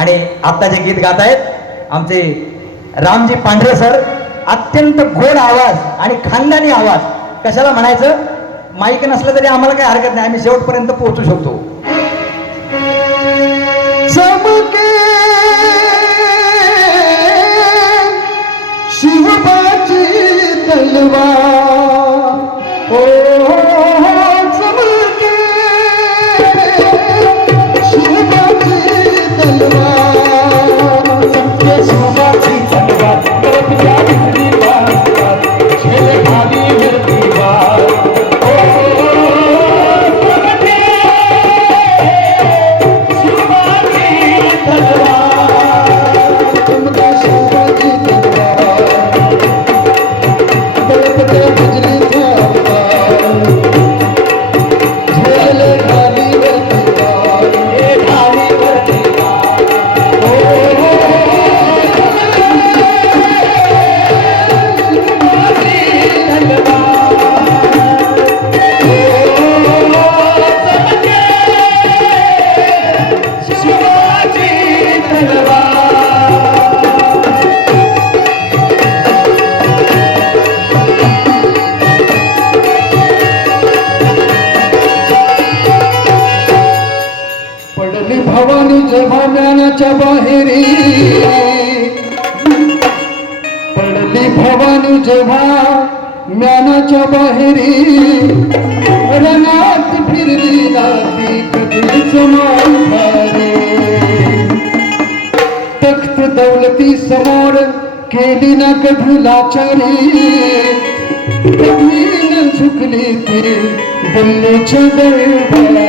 आणि आता जे गीत गात आहेत आमचे रामजी पांढरे सर अत्यंत गोड आवाज आणि खानदानी आवाज कशाला म्हणायचं माईक नसलं तरी आम्हाला काही हरकत नाही आम्ही शेवटपर्यंत पोहोचू शकतो शिवपाची तलवार जबहरी पडली भवानी जेव्हा ज्ञानाच्या बाहेरी रंगात फिरली नाती कधीच तख्त दौलती समोर केली ना कधी लाचारी झुकली ती दिल्लीच्या दरबारी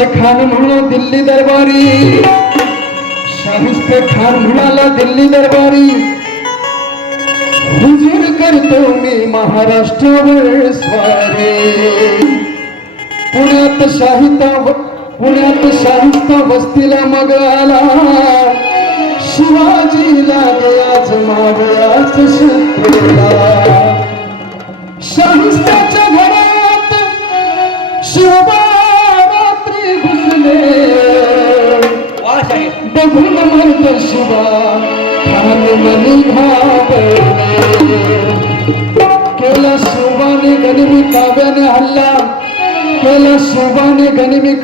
শাহুস্তে খান মুড়া দিল্লি দরবারি শাহুস্তে খান মুড়ালা দিল্লি দরবারি হুজুর কর তুমি মহারাষ্ট্র সারে पुण्यात शाहिता पुण्यात शाहिता वस्तीला শিবাজি লাগে शिवाजीला गयाच मावळाच शत्रूला शिवा ध्यान मनी भावे केला सुबह ने गनिमी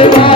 Thank you.